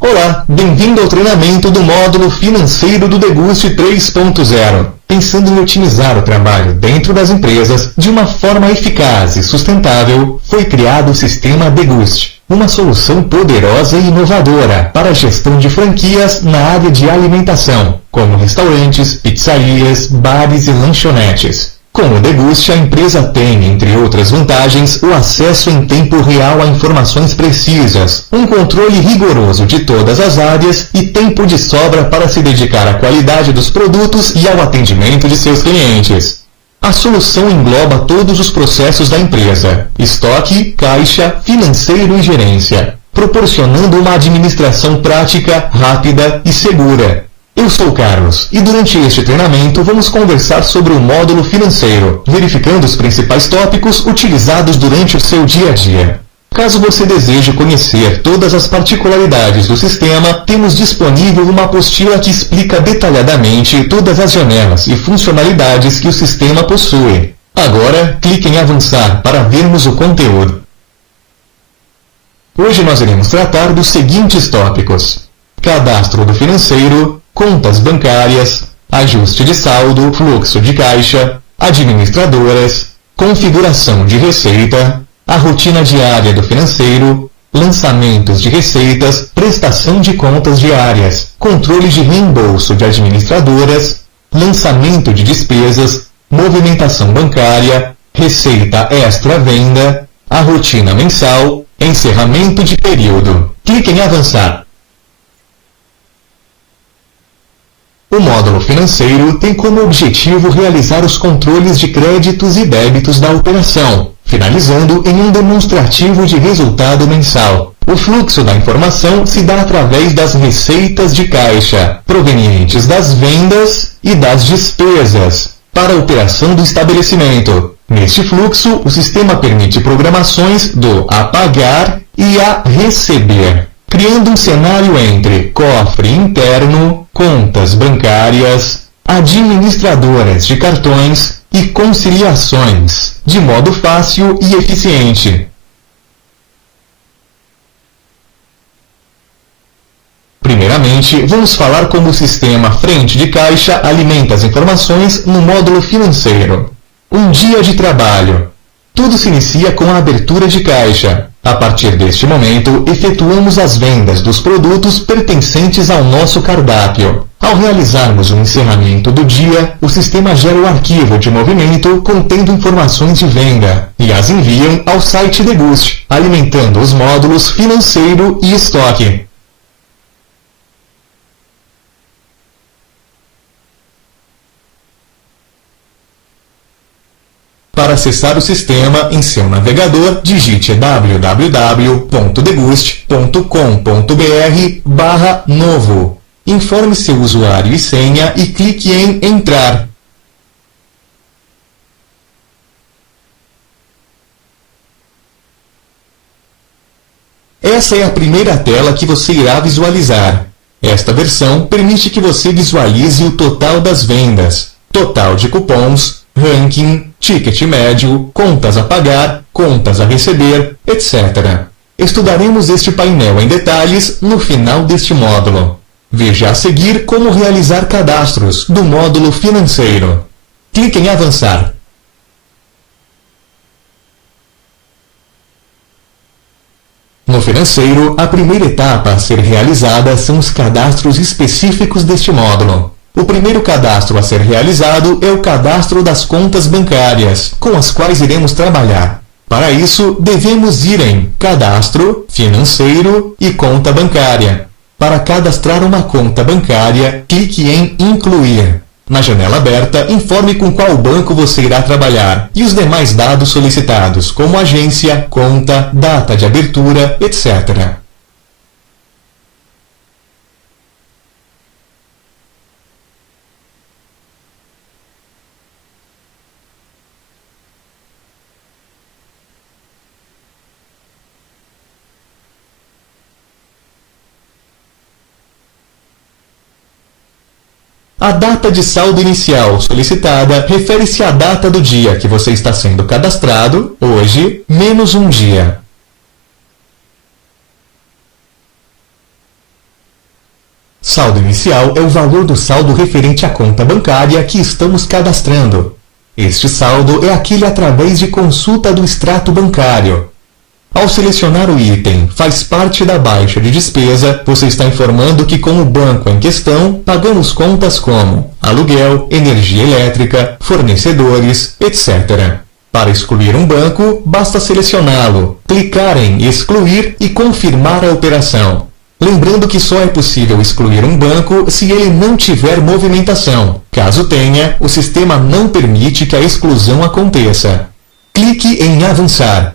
Olá, bem-vindo ao treinamento do módulo financeiro do Deguste 3.0. Pensando em otimizar o trabalho dentro das empresas de uma forma eficaz e sustentável, foi criado o sistema Deguste, uma solução poderosa e inovadora para a gestão de franquias na área de alimentação, como restaurantes, pizzarias, bares e lanchonetes. Com o Deguste, a empresa tem, entre outras vantagens, o acesso em tempo real a informações precisas, um controle rigoroso de todas as áreas e tempo de sobra para se dedicar à qualidade dos produtos e ao atendimento de seus clientes. A solução engloba todos os processos da empresa: estoque, caixa, financeiro e gerência, proporcionando uma administração prática, rápida e segura. Eu sou o Carlos, e durante este treinamento vamos conversar sobre o módulo financeiro, verificando os principais tópicos utilizados durante o seu dia a dia. Caso você deseje conhecer todas as particularidades do sistema, temos disponível uma apostila que explica detalhadamente todas as janelas e funcionalidades que o sistema possui. Agora, clique em Avançar para vermos o conteúdo. Hoje nós iremos tratar dos seguintes tópicos: cadastro do financeiro, contas bancárias, ajuste de saldo, fluxo de caixa, administradoras, configuração de receita, a rotina diária do financeiro, lançamentos de receitas, prestação de contas diárias, controle de reembolso de administradoras, lançamento de despesas, movimentação bancária, receita extra-venda, a rotina mensal, encerramento de período. Clique em Avançar. O módulo financeiro tem como objetivo realizar os controles de créditos e débitos da operação, finalizando em um demonstrativo de resultado mensal. O fluxo da informação se dá através das receitas de caixa, provenientes das vendas e das despesas, para a operação do estabelecimento. Neste fluxo, o sistema permite programações do a pagar e a receber, criando um cenário entre cofre interno, contas bancárias, administradoras de cartões e conciliações, de modo fácil e eficiente. Primeiramente, vamos falar como o sistema frente de caixa alimenta as informações no módulo financeiro. Um dia de trabalho. Tudo se inicia com a abertura de caixa. A partir deste momento, efetuamos as vendas dos produtos pertencentes ao nosso cardápio. Ao realizarmos o encerramento do dia, o sistema gera o arquivo de movimento contendo informações de venda e as envia ao site Deguste, alimentando os módulos financeiro e estoque. Para acessar o sistema em seu navegador, digite www.deguste.com.br/novo. Informe seu usuário e senha e clique em Entrar. Essa é a primeira tela que você irá visualizar. Esta versão permite que você visualize o total das vendas, total de cupons, ranking, ticket médio, contas a pagar, contas a receber, etc. Estudaremos este painel em detalhes no final deste módulo. Veja a seguir como realizar cadastros do módulo financeiro. Clique em Avançar. No financeiro, a primeira etapa a ser realizada são os cadastros específicos deste módulo. O primeiro cadastro a ser realizado é o cadastro das contas bancárias, com as quais iremos trabalhar. Para isso, devemos ir em Cadastro, Financeiro e Conta Bancária. Para cadastrar uma conta bancária, clique em Incluir. Na janela aberta, informe com qual banco você irá trabalhar e os demais dados solicitados, como agência, conta, data de abertura, etc. A data de saldo inicial solicitada refere-se à data do dia que você está sendo cadastrado, hoje, menos um dia. Saldo inicial é o valor do saldo referente à conta bancária que estamos cadastrando. Este saldo é aquele através de consulta do extrato bancário. Ao selecionar o item faz parte da baixa de despesa, você está informando que com o banco em questão pagamos contas como aluguel, energia elétrica, fornecedores, etc. Para excluir um banco, basta selecioná-lo, clicar em excluir e confirmar a operação. Lembrando que só é possível excluir um banco se ele não tiver movimentação. Caso tenha, o sistema não permite que a exclusão aconteça. Clique em avançar.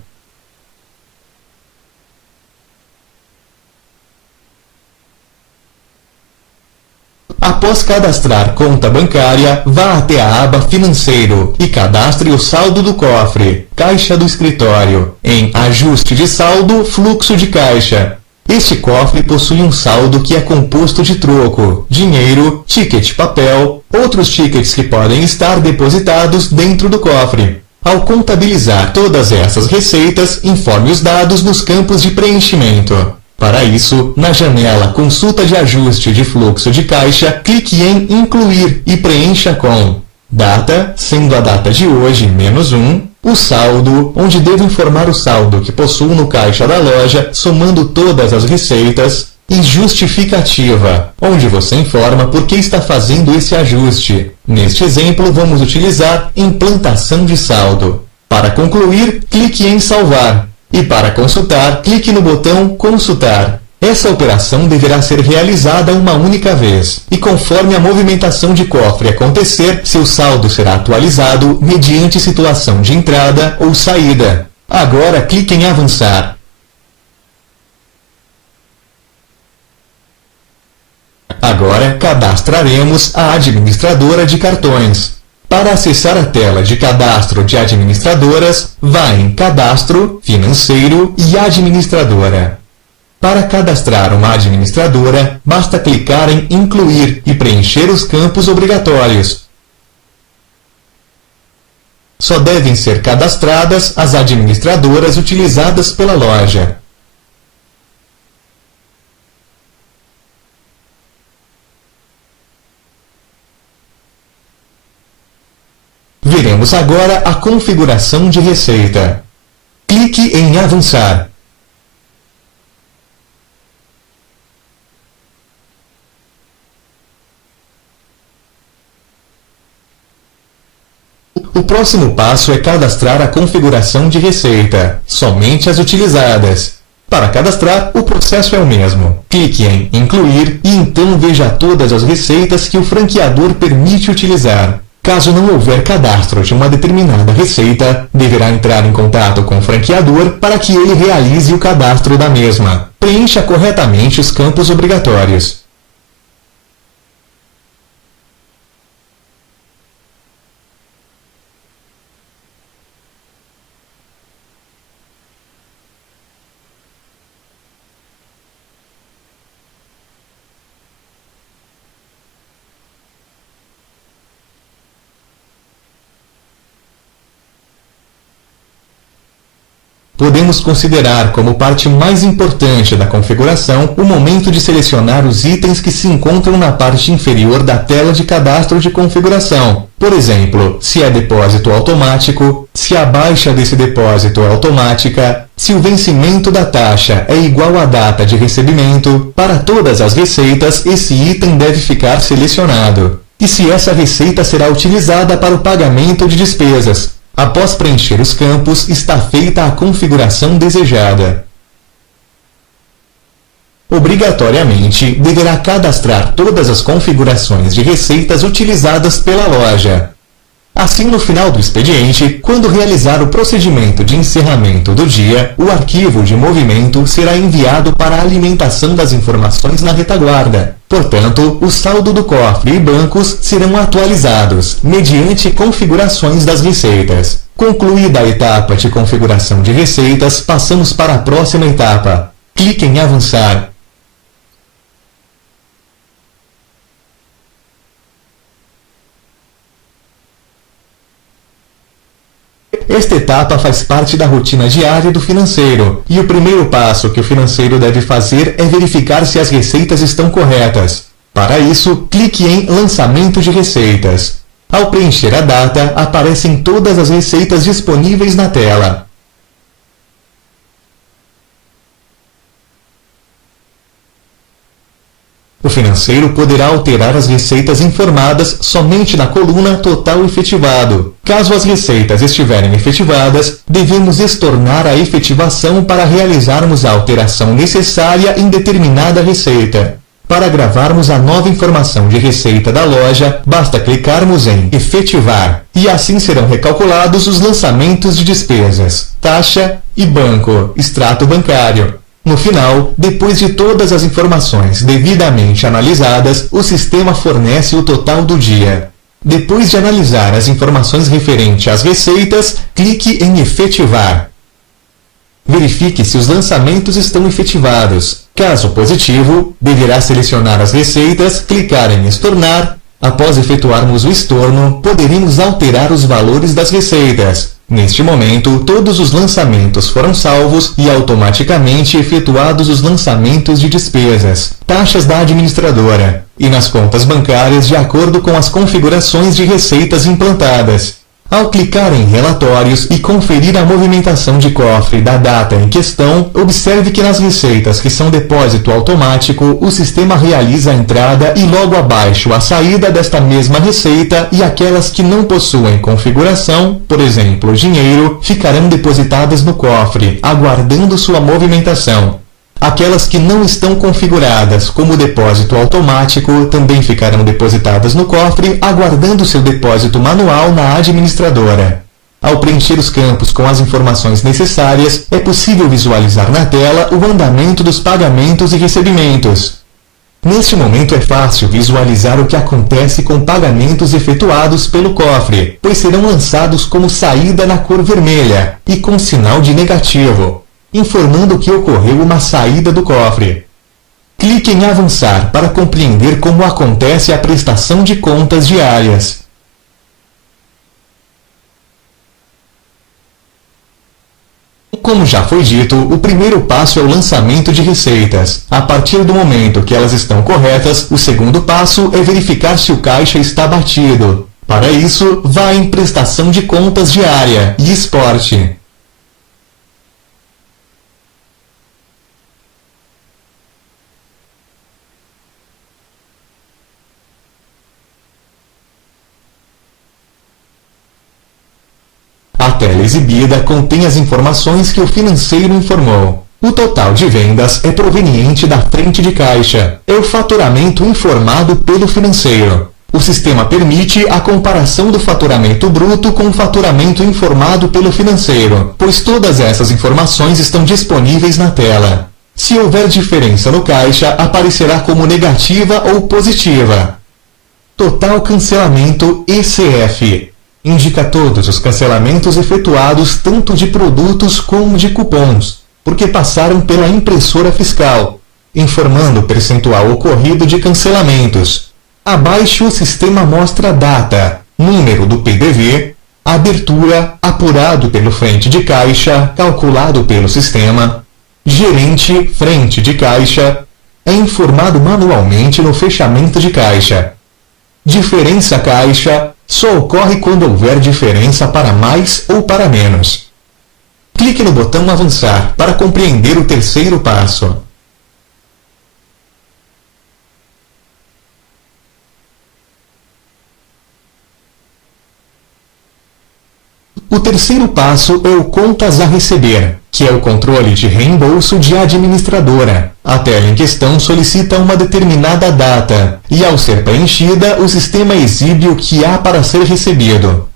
Após cadastrar conta bancária, vá até a aba Financeiro e cadastre o saldo do cofre, caixa do escritório, em Ajuste de saldo, fluxo de caixa. Este cofre possui um saldo que é composto de troco, dinheiro, ticket papel, outros tickets que podem estar depositados dentro do cofre. Ao contabilizar todas essas receitas, informe os dados nos campos de preenchimento. Para isso, na janela Consulta de ajuste de fluxo de caixa, clique em Incluir e preencha com data, sendo a data de hoje menos 1, o saldo, onde devo informar o saldo que possuo no caixa da loja, somando todas as receitas, e justificativa, onde você informa por que está fazendo esse ajuste. Neste exemplo, vamos utilizar implantação de saldo. Para concluir, clique em Salvar. E para consultar, clique no botão Consultar. Essa operação deverá ser realizada uma única vez, e conforme a movimentação de cofre acontecer, seu saldo será atualizado mediante situação de entrada ou saída. Agora clique em Avançar. Agora cadastraremos a administradora de cartões. Para acessar a tela de cadastro de administradoras, vá em Cadastro, Financeiro e Administradora. Para cadastrar uma administradora, basta clicar em Incluir e preencher os campos obrigatórios. Só devem ser cadastradas as administradoras utilizadas pela loja. Veremos agora a configuração de receita. Clique em Avançar. O próximo passo é cadastrar a configuração de receita, somente as utilizadas. Para cadastrar, o processo é o mesmo. Clique em Incluir e então veja todas as receitas que o franqueador permite utilizar. Caso não houver cadastro de uma determinada receita, deverá entrar em contato com o franqueador para que ele realize o cadastro da mesma. Preencha corretamente os campos obrigatórios. Podemos considerar como parte mais importante da configuração o momento de selecionar os itens que se encontram na parte inferior da tela de cadastro de configuração. Por exemplo, se é depósito automático, se a baixa desse depósito é automática, se o vencimento da taxa é igual à data de recebimento. Para todas as receitas, esse item deve ficar selecionado. E se essa receita será utilizada para o pagamento de despesas. Após preencher os campos, está feita a configuração desejada. Obrigatoriamente, deverá cadastrar todas as configurações de receitas utilizadas pela loja. Assim, no final do expediente, quando realizar o procedimento de encerramento do dia, o arquivo de movimento será enviado para a alimentação das informações na retaguarda. Portanto, o saldo do cofre e bancos serão atualizados, mediante configurações das receitas. Concluída a etapa de configuração de receitas, passamos para a próxima etapa. Clique em Avançar. Esta etapa faz parte da rotina diária do financeiro, e o primeiro passo que o financeiro deve fazer é verificar se as receitas estão corretas. Para isso, clique em Lançamento de receitas. Ao preencher a data, aparecem todas as receitas disponíveis na tela. O financeiro poderá alterar as receitas informadas somente na coluna Total efetivado. Caso as receitas estiverem efetivadas, devemos estornar a efetivação para realizarmos a alteração necessária em determinada receita. Para gravarmos a nova informação de receita da loja, basta clicarmos em Efetivar, e assim serão recalculados os lançamentos de despesas, taxa e banco, extrato bancário. No final, depois de todas as informações devidamente analisadas, o sistema fornece o total do dia. Depois de analisar as informações referentes às receitas, clique em Efetivar. Verifique se os lançamentos estão efetivados. Caso positivo, deverá selecionar as receitas, clicar em Estornar. Após efetuarmos o estorno, poderemos alterar os valores das receitas. Neste momento, todos os lançamentos foram salvos e automaticamente efetuados os lançamentos de despesas, taxas da administradora e nas contas bancárias de acordo com as configurações de receitas implantadas. Ao clicar em Relatórios e conferir a movimentação de cofre da data em questão, observe que nas receitas que são depósito automático, o sistema realiza a entrada e logo abaixo a saída desta mesma receita, e aquelas que não possuem configuração, por exemplo, dinheiro, ficarão depositadas no cofre, aguardando sua movimentação. Aquelas que não estão configuradas como depósito automático também ficarão depositadas no cofre, aguardando seu depósito manual na administradora. Ao preencher os campos com as informações necessárias, é possível visualizar na tela o andamento dos pagamentos e recebimentos. Neste momento é fácil visualizar o que acontece com pagamentos efetuados pelo cofre, pois serão lançados como saída na cor vermelha e com sinal de negativo, informando que ocorreu uma saída do cofre. Clique em Avançar para compreender como acontece a prestação de contas diárias. Como já foi dito, o primeiro passo é o lançamento de receitas. A partir do momento que elas estão corretas, o segundo passo é verificar se o caixa está batido. Para isso, vá em Prestação de contas diária e exporte. A tela exibida contém as informações que o financeiro informou. O total de vendas é proveniente da frente de caixa. É o faturamento informado pelo financeiro. O sistema permite a comparação do faturamento bruto com o faturamento informado pelo financeiro, pois todas essas informações estão disponíveis na tela. Se houver diferença no caixa, aparecerá como negativa ou positiva. Total cancelamento ECF. Indica todos os cancelamentos efetuados tanto de produtos como de cupons, porque passaram pela impressora fiscal, informando o percentual ocorrido de cancelamentos. Abaixo o sistema mostra a data, número do PDV, abertura, apurado pelo frente de caixa, calculado pelo sistema, gerente, frente de caixa, é informado manualmente no fechamento de caixa. Diferença caixa só ocorre quando houver diferença para mais ou para menos. Clique no botão Avançar para compreender o terceiro passo. O terceiro passo é o Contas a Receber, que é o controle de reembolso de administradora. A tela em questão solicita uma determinada data, e ao ser preenchida, o sistema exibe o que há para ser recebido.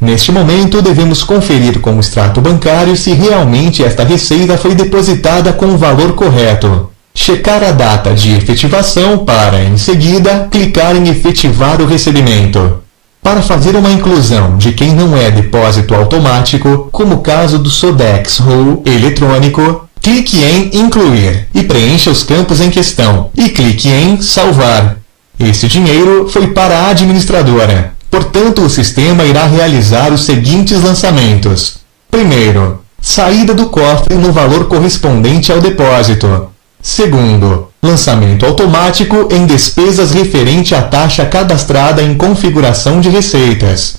Neste momento, devemos conferir com o extrato bancário se realmente esta receita foi depositada com o valor correto. Checar a data de efetivação para, em seguida, clicar em Efetivar o recebimento. Para fazer uma inclusão de quem não é depósito automático, como o caso do Sodex ou eletrônico, clique em Incluir e preencha os campos em questão, e clique em Salvar. Esse dinheiro foi para a administradora, portanto o sistema irá realizar os seguintes lançamentos: Primeiro, saída do cofre no valor correspondente ao depósito. Segundo, lançamento automático em despesas referente à taxa cadastrada em configuração de receitas.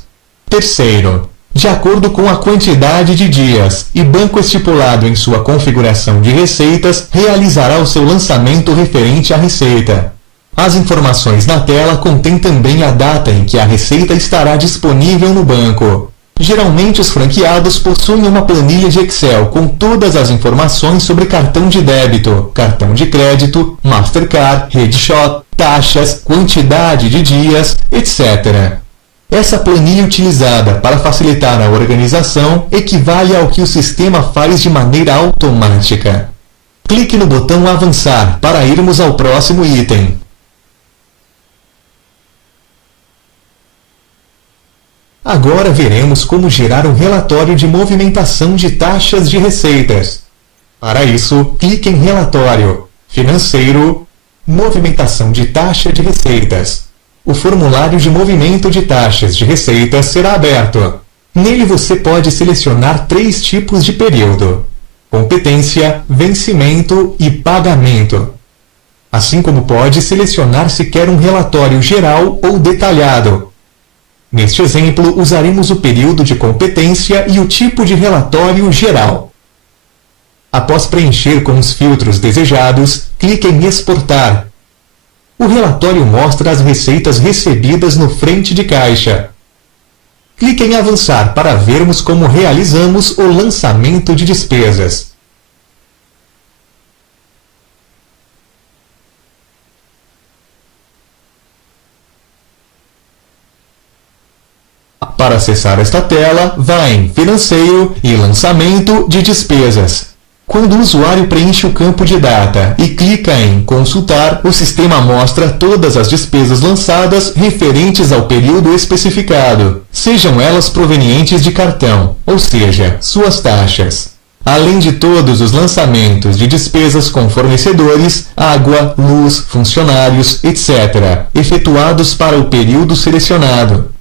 Terceiro, de acordo com a quantidade de dias e banco estipulado em sua configuração de receitas, realizará o seu lançamento referente à receita. As informações na tela contêm também a data em que a receita estará disponível no banco. Geralmente os franqueados possuem uma planilha de Excel com todas as informações sobre cartão de débito, cartão de crédito, Mastercard, Rede Shop, taxas, quantidade de dias, etc. Essa planilha utilizada para facilitar a organização equivale ao que o sistema faz de maneira automática. Clique no botão Avançar para irmos ao próximo item. Agora veremos como gerar um relatório de movimentação de taxas de receitas. Para isso, clique em Relatório, Financeiro, Movimentação de taxa de receitas. O formulário de movimento de taxas de receitas será aberto. Nele você pode selecionar 3 tipos de período: competência, vencimento e pagamento. Assim como pode selecionar se quer um relatório geral ou detalhado. Neste exemplo, usaremos o período de competência e o tipo de relatório geral. Após preencher com os filtros desejados, clique em Exportar. O relatório mostra as receitas recebidas no frente de caixa. Clique em Avançar para vermos como realizamos o lançamento de despesas. Para acessar esta tela, vá em Financeiro e Lançamento de despesas. Quando o usuário preenche o campo de data e clica em Consultar, o sistema mostra todas as despesas lançadas referentes ao período especificado, sejam elas provenientes de cartão, ou seja, suas taxas. Além de todos os lançamentos de despesas com fornecedores, água, luz, funcionários, etc., efetuados para o período selecionado.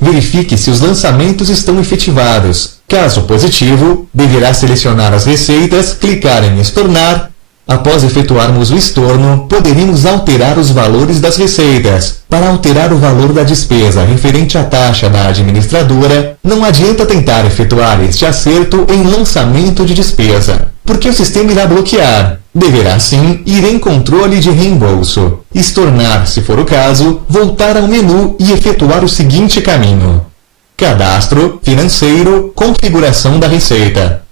Verifique se os lançamentos estão efetivados. Caso positivo, deverá selecionar as receitas, clicar em Estornar. Após efetuarmos o estorno, poderemos alterar os valores das receitas. Para alterar o valor da despesa referente à taxa da administradora, não adianta tentar efetuar este acerto em lançamento de despesa, porque o sistema irá bloquear. Deverá sim ir em controle de reembolso, estornar se for o caso, voltar ao menu e efetuar o seguinte caminho: Cadastro, Financeiro, Configuração da receita.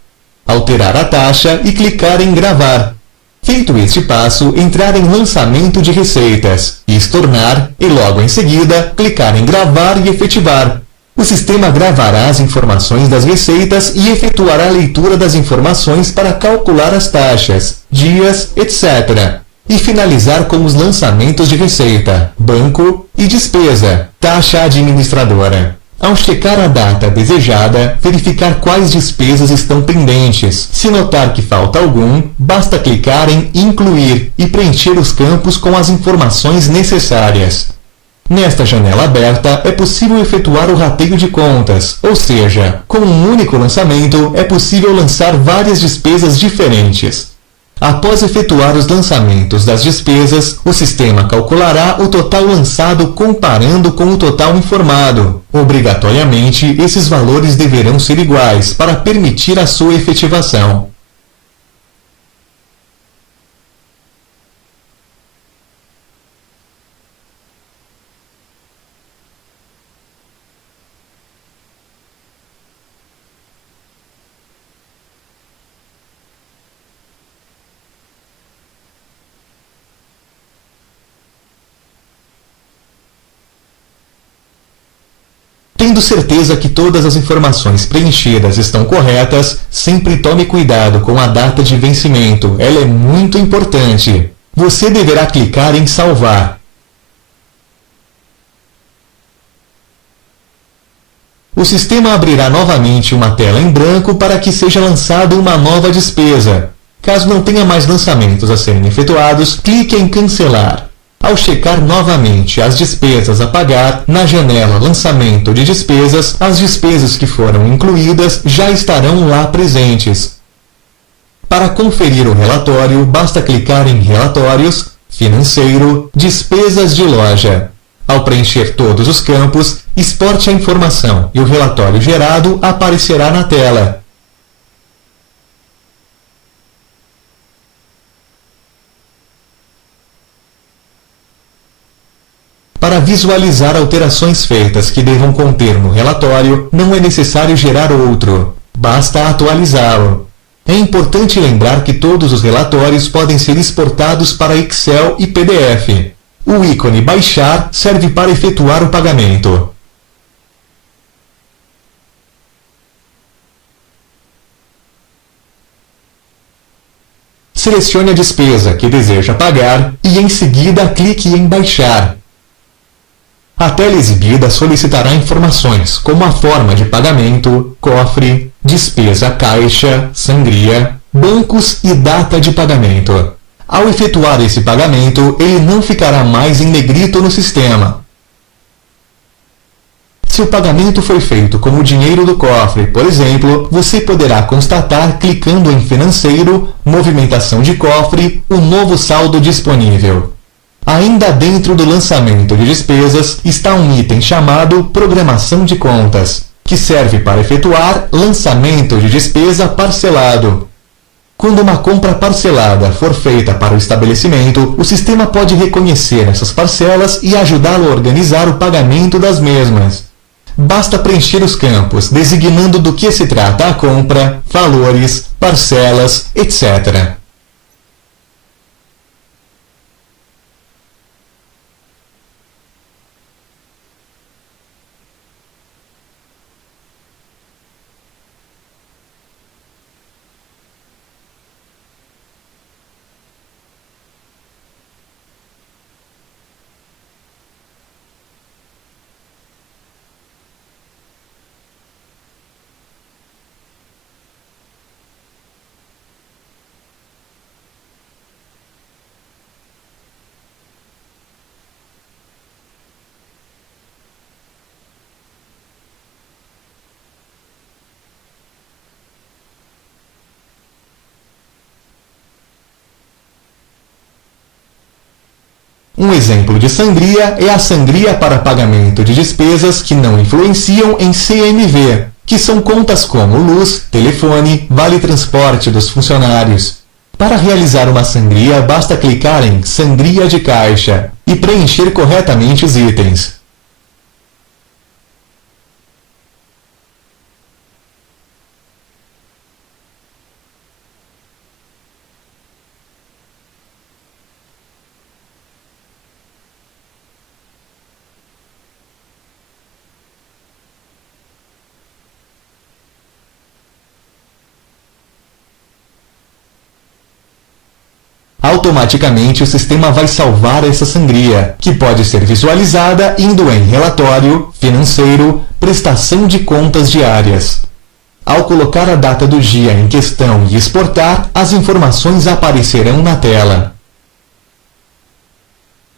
Alterar a taxa e clicar em Gravar. Feito este passo, entrar em Lançamento de receitas, estornar e logo em seguida clicar em Gravar e efetivar. O sistema gravará as informações das receitas e efetuará a leitura das informações para calcular as taxas, dias, etc. E finalizar com os lançamentos de receita, banco e despesa, taxa administradora. Ao checar a data desejada, verificar quais despesas estão pendentes. Se notar que falta algum, basta clicar em Incluir e preencher os campos com as informações necessárias. Nesta janela aberta, é possível efetuar o rateio de contas, ou seja, com um único lançamento, é possível lançar várias despesas diferentes. Após efetuar os lançamentos das despesas, o sistema calculará o total lançado comparando com o total informado. Obrigatoriamente, esses valores deverão ser iguais para permitir a sua efetivação. Tendo certeza que todas as informações preenchidas estão corretas, sempre tome cuidado com a data de vencimento, ela é muito importante. Você deverá clicar em Salvar. O sistema abrirá novamente uma tela em branco para que seja lançada uma nova despesa. Caso não tenha mais lançamentos a serem efetuados, clique em Cancelar. Ao checar novamente as despesas a pagar, na janela Lançamento de despesas, as despesas que foram incluídas já estarão lá presentes. Para conferir o relatório, basta clicar em Relatórios, Financeiro, Despesas de loja. Ao preencher todos os campos, exporte a informação e o relatório gerado aparecerá na tela. Para visualizar alterações feitas que devam conter no relatório, não é necessário gerar outro, basta atualizá-lo. É importante lembrar que todos os relatórios podem ser exportados para Excel e PDF. O ícone Baixar serve para efetuar o pagamento. Selecione a despesa que deseja pagar e, em seguida, clique em Baixar. A tela exibida solicitará informações como a forma de pagamento, cofre, despesa caixa, sangria, bancos e data de pagamento. Ao efetuar esse pagamento, ele não ficará mais em negrito no sistema. Se o pagamento foi feito com o dinheiro do cofre, por exemplo, você poderá constatar, clicando em Financeiro, Movimentação de cofre, o novo saldo disponível. Ainda dentro do lançamento de despesas está um item chamado Programação de contas, que serve para efetuar lançamento de despesa parcelado. Quando uma compra parcelada for feita para o estabelecimento, o sistema pode reconhecer essas parcelas e ajudá-lo a organizar o pagamento das mesmas. Basta preencher os campos, designando do que se trata a compra, valores, parcelas, etc. Um exemplo de sangria é a sangria para pagamento de despesas que não influenciam em CMV, que são contas como luz, telefone, vale-transporte dos funcionários. Para realizar uma sangria, basta clicar em Sangria de caixa e preencher corretamente os itens. Automaticamente o sistema vai salvar essa sangria, que pode ser visualizada indo em Relatório, Financeiro, Prestação de contas diárias. Ao colocar a data do dia em questão e exportar, as informações aparecerão na tela.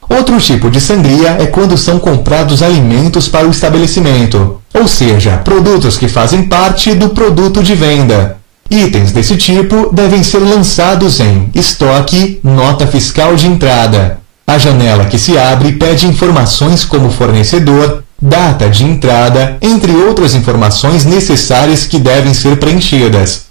Outro tipo de sangria é quando são comprados alimentos para o estabelecimento, ou seja, produtos que fazem parte do produto de venda. Itens desse tipo devem ser lançados em Estoque, Nota Fiscal de Entrada. A janela que se abre pede informações como fornecedor, data de entrada, entre outras informações necessárias que devem ser preenchidas.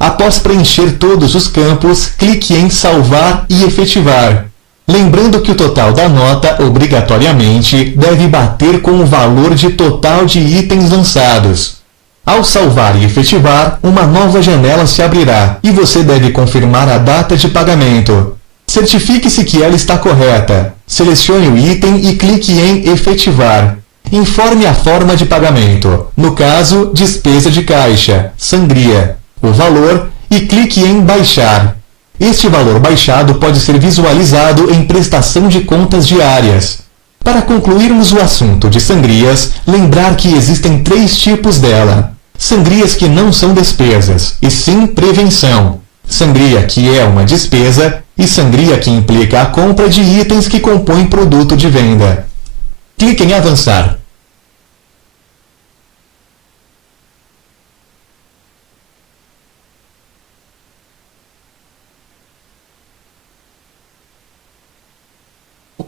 Após preencher todos os campos, clique em Salvar e Efetivar. Lembrando que o total da nota, obrigatoriamente, deve bater com o valor de total de itens lançados. Ao salvar e efetivar, uma nova janela se abrirá e você deve confirmar a data de pagamento. Certifique-se que ela está correta. Selecione o item e clique em Efetivar. Informe a forma de pagamento, no caso, despesa de caixa, sangria, o valor e clique em Baixar. Este valor baixado pode ser visualizado em Prestação de contas diárias. Para concluirmos o assunto de sangrias, lembrar que existem 3 tipos dela. Sangrias que não são despesas, e sim prevenção. sangria que é uma despesa e sangria que implica a compra de itens que compõem produto de venda. Clique em Avançar.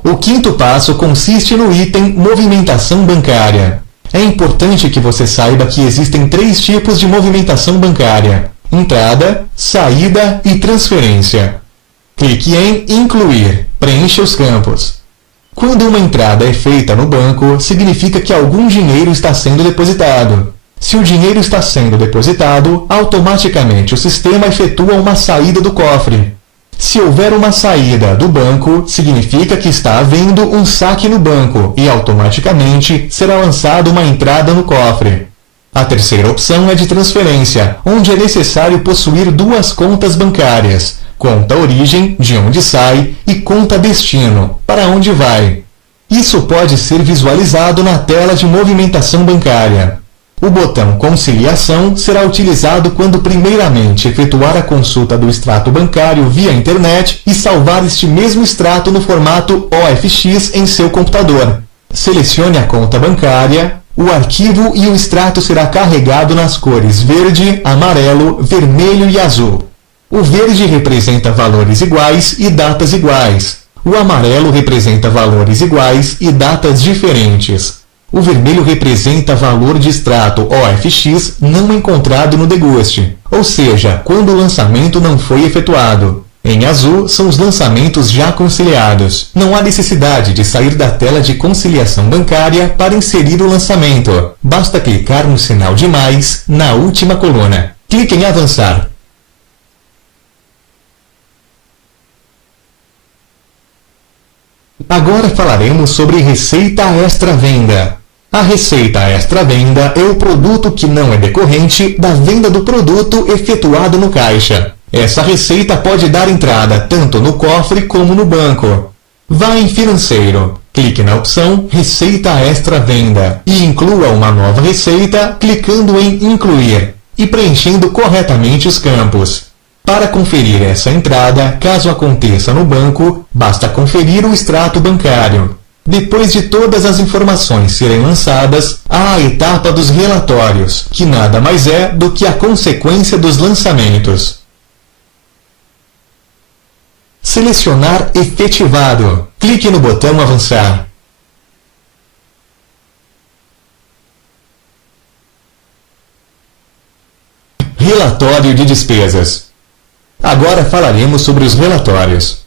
O quinto passo consiste no item Movimentação Bancária. É importante que você saiba que existem 3 tipos de movimentação bancária: entrada, saída e transferência. Clique em Incluir. Preencha os campos. Quando uma entrada é feita no banco, significa que algum dinheiro está sendo depositado. Se o dinheiro está sendo depositado, automaticamente o sistema efetua uma saída do cofre. Se houver uma saída do banco, significa que está havendo um saque no banco e automaticamente será lançada uma entrada no cofre. A terceira opção é de transferência, onde é necessário possuir 2 contas bancárias: conta origem, de onde sai, e conta destino, para onde vai. Isso pode ser visualizado na tela de movimentação bancária. O botão Conciliação será utilizado quando primeiramente efetuar a consulta do extrato bancário via internet e salvar este mesmo extrato no formato OFX em seu computador. Selecione a conta bancária, o arquivo e o extrato será carregado nas cores verde, amarelo, vermelho e azul. O verde representa valores iguais e datas iguais. O amarelo representa valores iguais e datas diferentes. O vermelho representa valor de extrato OFX não encontrado no deguste, ou seja, quando o lançamento não foi efetuado. Em azul são os lançamentos já conciliados. Não há necessidade de sair da tela de conciliação bancária para inserir o lançamento. Basta clicar no sinal de mais na última coluna. Clique em Avançar. Agora falaremos sobre receita extra-venda. A receita extra-venda é o produto que não é decorrente da venda do produto efetuado no caixa. Essa receita pode dar entrada tanto no cofre como no banco. Vá em Financeiro, clique na opção Receita Extra-Venda e inclua uma nova receita clicando em Incluir e preenchendo corretamente os campos. Para conferir essa entrada, caso aconteça no banco, basta conferir o extrato bancário. Depois de todas as informações serem lançadas, há a etapa dos relatórios, que nada mais é do que a consequência dos lançamentos. Selecionar Efetivado. Clique no botão Avançar. Relatório de despesas. Agora falaremos sobre os relatórios.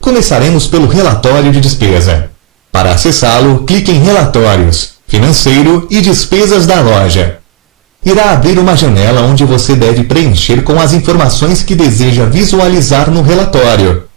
Começaremos pelo relatório de despesa. Para acessá-lo, clique em Relatórios, Financeiro e Despesas da loja. Irá abrir uma janela onde você deve preencher com as informações que deseja visualizar no relatório.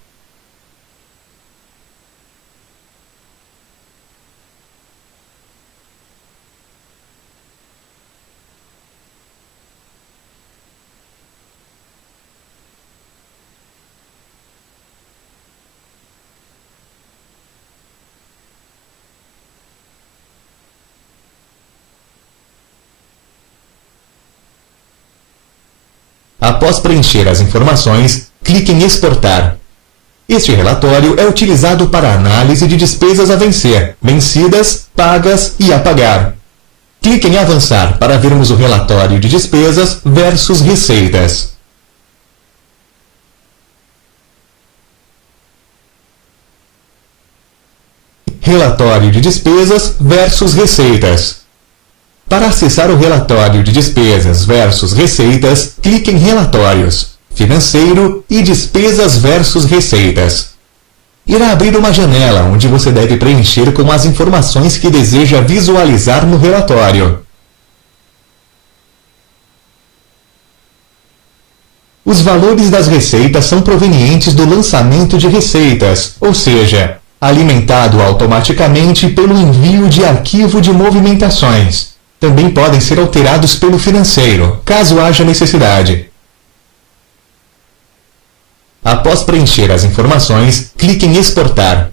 Após preencher as informações, clique em Exportar. Este relatório é utilizado para análise de despesas a vencer, vencidas, pagas e a pagar. Clique em Avançar para vermos o relatório de despesas versus receitas. Relatório de despesas versus receitas. Para acessar o relatório de despesas versus receitas, clique em Relatórios, Financeiro e Despesas versus Receitas. Irá abrir uma janela onde você deve preencher com as informações que deseja visualizar no relatório. Os valores das receitas são provenientes do lançamento de receitas, ou seja, alimentado automaticamente pelo envio de arquivo de movimentações. Também podem ser alterados pelo financeiro, caso haja necessidade. Após preencher as informações, clique em Exportar.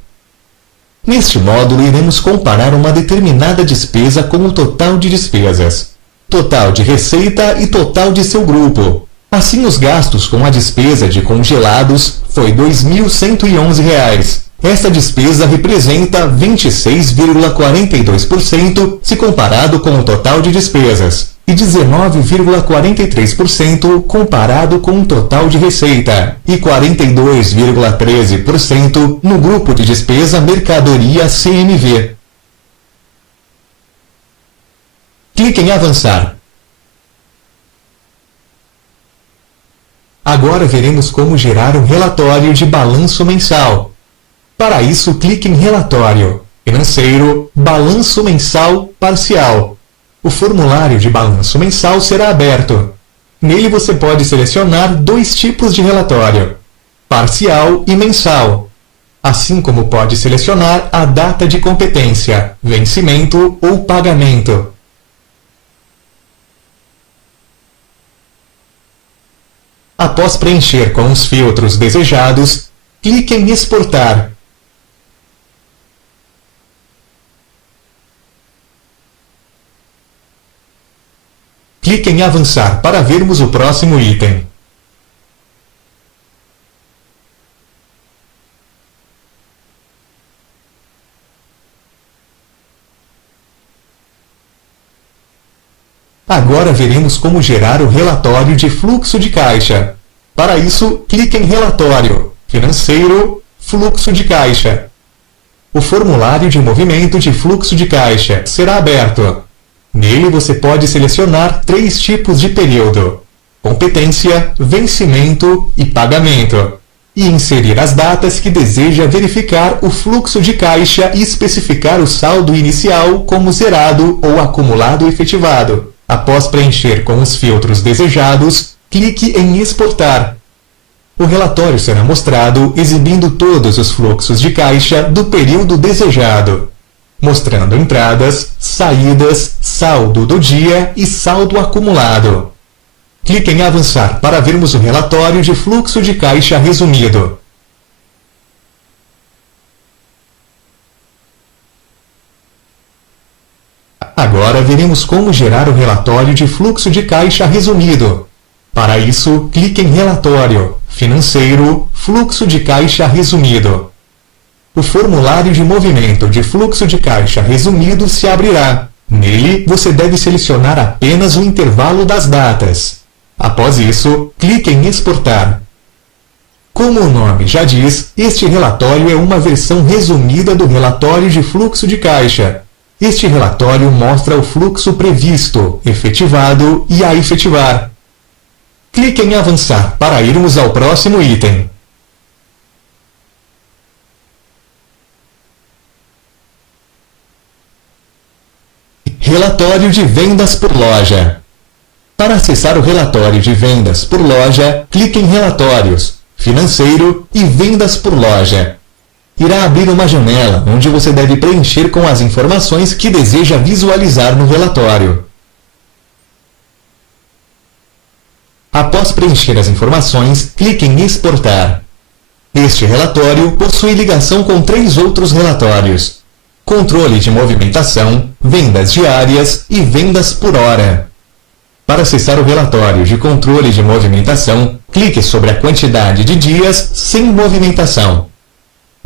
Neste módulo, iremos comparar uma determinada despesa com o total de despesas, total de receita e total de seu grupo. Assim, os gastos com a despesa de congelados foi R$ 2.111. Esta despesa representa 26,42% se comparado com o total de despesas e 19,43% comparado com o total de receita e 42,13% no grupo de despesa mercadoria CMV. Clique em avançar. Agora veremos como gerar um relatório de balanço mensal. Para isso, clique em Relatório, Financeiro, Balanço Mensal Parcial. O formulário de balanço mensal será aberto. Nele você pode selecionar dois tipos de relatório, parcial e mensal, assim como pode selecionar a data de competência, vencimento ou pagamento. Após preencher com os filtros desejados, clique em Exportar. Clique em Avançar para vermos o próximo item. Agora veremos como gerar o relatório de fluxo de caixa. Para isso, clique em Relatório, Financeiro, Fluxo de Caixa. O formulário de movimento de fluxo de caixa será aberto. Nele você pode selecionar três tipos de período: competência, vencimento e pagamento, e inserir as datas que deseja verificar o fluxo de caixa e especificar o saldo inicial como zerado ou acumulado efetivado. Após preencher com os filtros desejados, clique em Exportar. O relatório será mostrado exibindo todos os fluxos de caixa do período desejado, mostrando entradas, saídas, saldo do dia e saldo acumulado. Clique em Avançar para vermos o relatório de fluxo de caixa resumido. Agora veremos como gerar o relatório de fluxo de caixa resumido. Para isso, clique em Relatório, Financeiro, Fluxo de Caixa Resumido. O formulário de movimento de fluxo de caixa resumido se abrirá. Nele, você deve selecionar apenas o intervalo das datas. Após isso, clique em Exportar. Como o nome já diz, este relatório é uma versão resumida do relatório de fluxo de caixa. Este relatório mostra o fluxo previsto, efetivado e a efetivar. Clique em Avançar para irmos ao próximo item. Relatório de vendas por loja. Para acessar o relatório de vendas por loja, clique em Relatórios, Financeiro e Vendas por loja. Irá abrir uma janela onde você deve preencher com as informações que deseja visualizar no relatório. Após preencher as informações, clique em Exportar. Este relatório possui ligação com três outros relatórios: Controle de movimentação, vendas diárias e vendas por hora. Para acessar o relatório de controle de movimentação, clique sobre a quantidade de dias sem movimentação.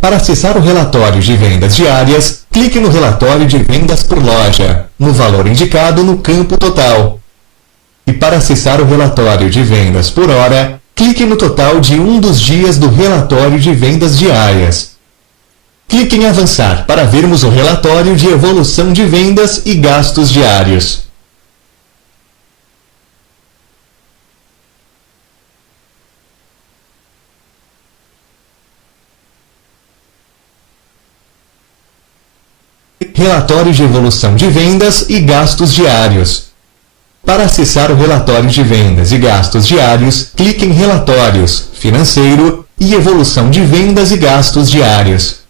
Para acessar o relatório de vendas diárias, clique no relatório de vendas por loja, no valor indicado no campo total. E para acessar o relatório de vendas por hora, clique no total de um dos dias do relatório de vendas diárias. Clique em Avançar para vermos o relatório de evolução de vendas e gastos diários. Relatório de evolução de vendas e gastos diários. Para acessar o relatório de vendas e gastos diários, clique em Relatórios, Financeiro e Evolução de vendas e gastos diários.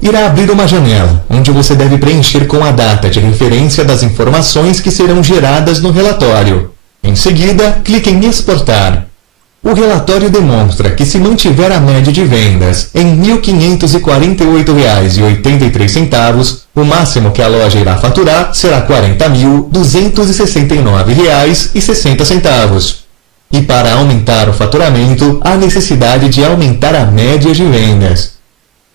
Irá abrir uma janela, onde você deve preencher com a data de referência das informações que serão geradas no relatório. Em seguida, clique em Exportar. O relatório demonstra que, se mantiver a média de vendas em R$ 1.548,83, o máximo que a loja irá faturar será R$ 40.269,60. E para aumentar o faturamento, há necessidade de aumentar a média de vendas.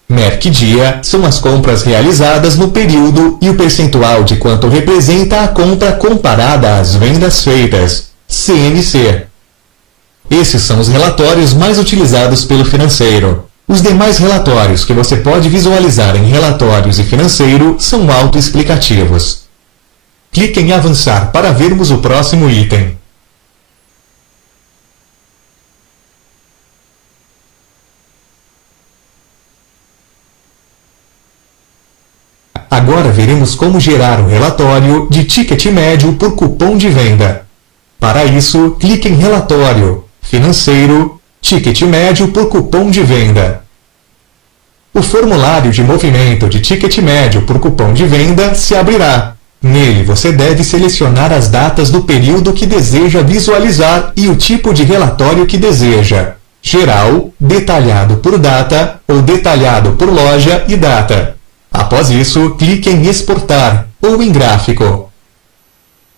MERC dia são as compras realizadas no período e o percentual de quanto representa a compra comparada às vendas feitas, CMC. Esses são os relatórios mais utilizados pelo financeiro. Os demais relatórios que você pode visualizar em relatórios e financeiro são autoexplicativos. Clique em avançar para vermos o próximo item. Agora veremos como gerar o relatório de ticket médio por cupom de venda. Para isso, clique em Relatório, Financeiro, Ticket médio por cupom de venda. O formulário de movimento de ticket médio por cupom de venda se abrirá. Nele você deve selecionar as datas do período que deseja visualizar e o tipo de relatório que deseja: geral, detalhado por data ou detalhado por loja e data. Após isso, clique em Exportar ou em Gráfico.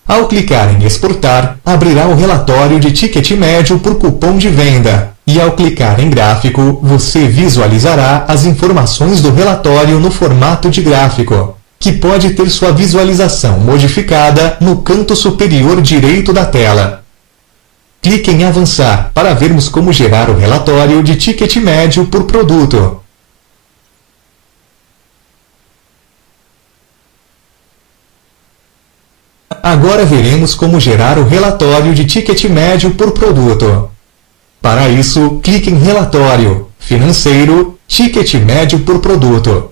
Ao clicar em Exportar, abrirá o relatório de ticket médio por cupom de venda, e ao clicar em Gráfico, você visualizará as informações do relatório no formato de gráfico, que pode ter sua visualização modificada no canto superior direito da tela. Clique em Avançar para vermos como gerar o relatório de ticket médio por produto. Agora veremos como gerar o relatório de ticket médio por produto. Para isso, clique em Relatório, Financeiro, Ticket médio por produto.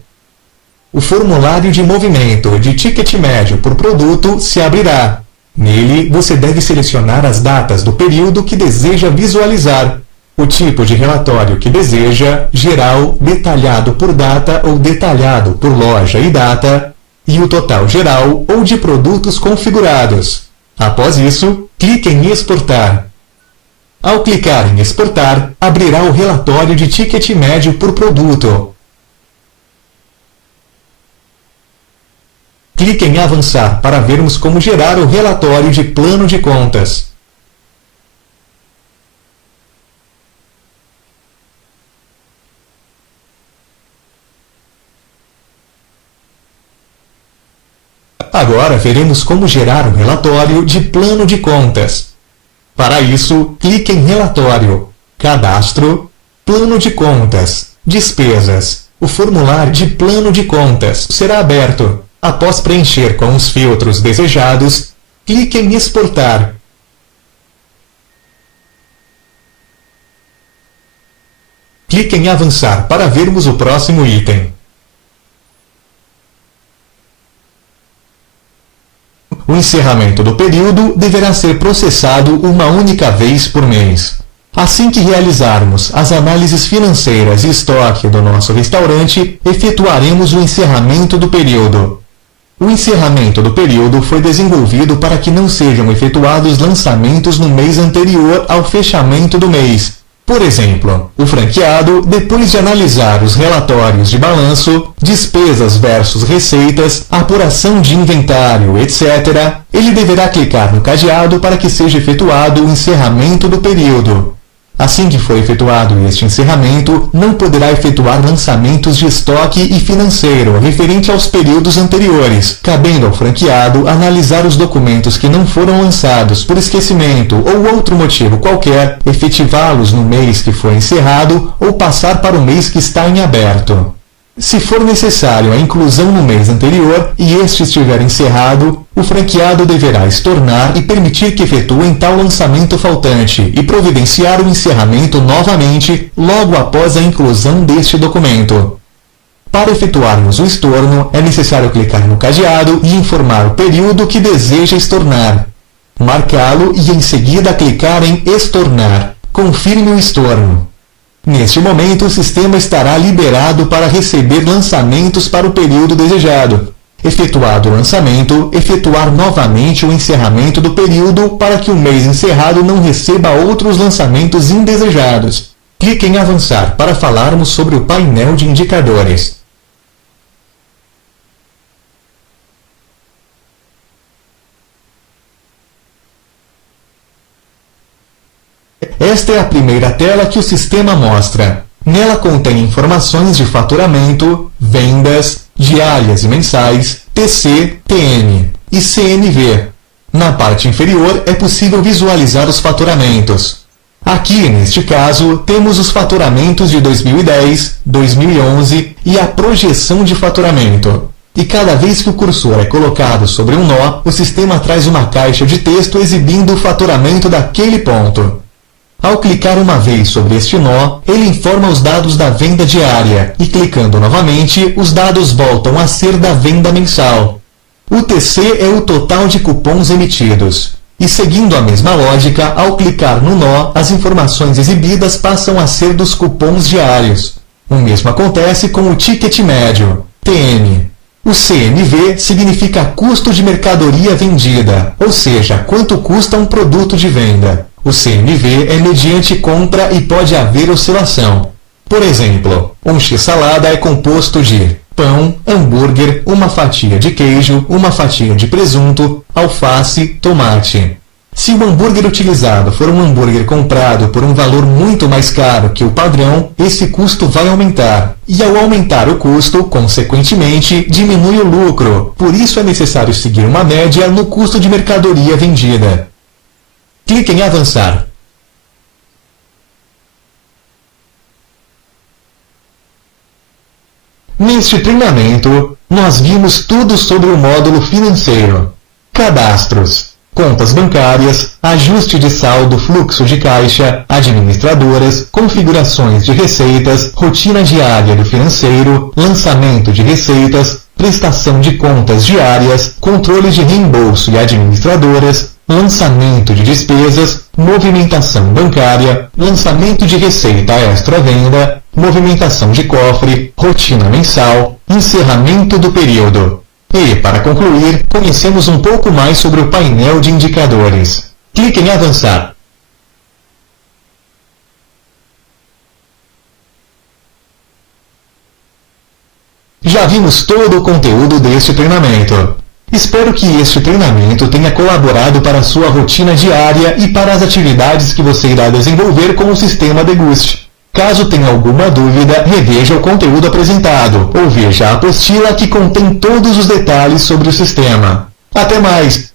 O formulário de movimento de ticket médio por produto se abrirá. Nele, você deve selecionar as datas do período que deseja visualizar, o tipo de relatório que deseja, geral, detalhado por data ou detalhado por loja e data, e o total geral ou de produtos configurados. Após isso, clique em Exportar. Ao clicar em Exportar, abrirá o relatório de ticket médio por produto. Clique em Avançar para vermos como gerar o relatório de plano de contas. Agora veremos como gerar um relatório de plano de contas. Para isso, clique em Relatório, Cadastro, Plano de Contas, Despesas. O formulário de plano de contas será aberto. Após preencher com os filtros desejados, clique em Exportar. Clique em Avançar para vermos o próximo item. O encerramento do período deverá ser processado uma única vez por mês. Assim que realizarmos as análises financeiras e estoque do nosso restaurante, efetuaremos o encerramento do período. O encerramento do período foi desenvolvido para que não sejam efetuados lançamentos no mês anterior ao fechamento do mês. Por exemplo, o franqueado, depois de analisar os relatórios de balanço, despesas versus receitas, apuração de inventário, etc., ele deverá clicar no cadeado para que seja efetuado o encerramento do período. Assim que for efetuado este encerramento, não poderá efetuar lançamentos de estoque e financeiro referente aos períodos anteriores, cabendo ao franqueado analisar os documentos que não foram lançados por esquecimento ou outro motivo qualquer, efetivá-los no mês que foi encerrado ou passar para o mês que está em aberto. Se for necessário a inclusão no mês anterior e este estiver encerrado, o franqueado deverá estornar e permitir que efetuem tal lançamento faltante e providenciar o encerramento novamente logo após a inclusão deste documento. Para efetuarmos o estorno, é necessário clicar no cadeado e informar o período que deseja estornar. Marcá-lo e em seguida clicar em Estornar. Confirme o estorno. Neste momento, o sistema estará liberado para receber lançamentos para o período desejado. Efetuado o lançamento, efetuar novamente o encerramento do período para que o mês encerrado não receba outros lançamentos indesejados. Clique em Avançar para falarmos sobre o painel de indicadores. Esta é a primeira tela que o sistema mostra. Nela contém informações de faturamento, vendas, diárias e mensais, TC, TN e CNV. Na parte inferior é possível visualizar os faturamentos. Aqui, neste caso, temos os faturamentos de 2010, 2011 e a projeção de faturamento. E cada vez que o cursor é colocado sobre um nó, o sistema traz uma caixa de texto exibindo o faturamento daquele ponto. Ao clicar uma vez sobre este nó, ele informa os dados da venda diária e clicando novamente, os dados voltam a ser da venda mensal. O TC é o total de cupons emitidos. E seguindo a mesma lógica, ao clicar no nó, as informações exibidas passam a ser dos cupons diários. O mesmo acontece com o ticket médio, TM. O CMV significa custo de mercadoria vendida, ou seja, quanto custa um produto de venda. O CMV é mediante compra e pode haver oscilação. Por exemplo, um x-salada é composto de pão, hambúrguer, uma fatia de queijo, uma fatia de presunto, alface, tomate. Se o hambúrguer utilizado for um hambúrguer comprado por um valor muito mais caro que o padrão, esse custo vai aumentar. E ao aumentar o custo, consequentemente, diminui o lucro. Por isso é necessário seguir uma média no custo de mercadoria vendida. Clique em Avançar. Neste treinamento, nós vimos tudo sobre o módulo financeiro. Cadastros, contas bancárias, ajuste de saldo, fluxo de caixa, administradoras, configurações de receitas, rotina diária do financeiro, lançamento de receitas, prestação de contas diárias, controle de reembolso e administradoras, lançamento de despesas, movimentação bancária, lançamento de receita extra-venda, movimentação de cofre, rotina mensal, encerramento do período. E, para concluir, conhecemos um pouco mais sobre o painel de indicadores. Clique em Avançar. Já vimos todo o conteúdo deste treinamento. Espero que este treinamento tenha colaborado para a sua rotina diária e para as atividades que você irá desenvolver com o sistema Deguste. Caso tenha alguma dúvida, reveja o conteúdo apresentado ou veja a apostila que contém todos os detalhes sobre o sistema. Até mais!